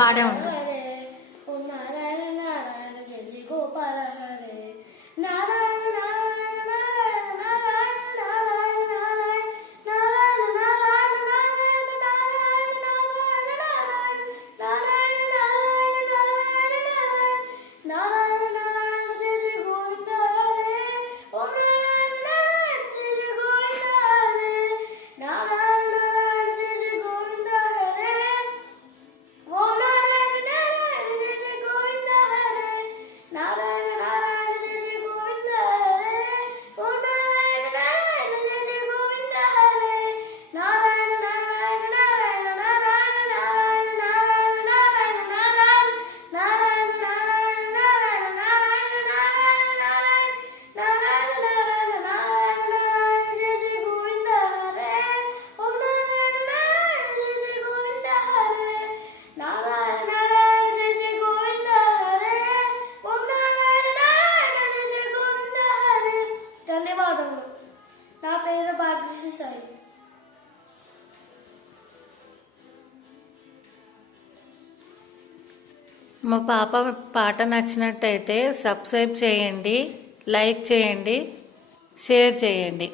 పాడే ఉంటుంది. ఓం నారాయణ నారాయణ జయ జయ గోపాల హరే నారాయణ నారాయణ నారాయణ నారాయణ నారాయణ నారాయణ నారాయణ నారాయణ నారాయణ నారాయణ నారాయణ నారాయణ నారాయణ నారాయణ నారాయణ జయ జయ గోవింద హరే ఓం నారాయణ నారాయణ జయ జయ గోవింద హరే నారాయణ నారాయణ జయ జయ గోవింద హరే ఓం నారాయణ నారాయణ జయ జయ గోవింద హరే నారాయణ నారాయణ జయ జయ గోవింద హరే ఓం నారాయణ నారాయణ జయ జయ గోవింద హరే నారాయణ నారాయణ నారాయణ నారాయణ నారాయణ నారాయణ నారాయణ నారాయణ నారాయణ నారాయణ నారాయణ నారాయణ నారాయణ నారాయణ నారాయణ జయ జయ గోవింద హరే ఓం నారాయణ నారాయణ జయ జయ గోవింద హరే నారాయణ నారాయణ జయ జయ గోవింద హరే ఓం నారాయణ నారాయణ జయ జయ గోవింద హరే. ధన్యవాదములు. నా పేరు భాగ్యశ్రీ సాయి. మా పాప పాట నచ్చినట్టయితే సబ్స్క్రైబ్ చేయండి, లైక్ చేయండి, షేర్ చేయండి.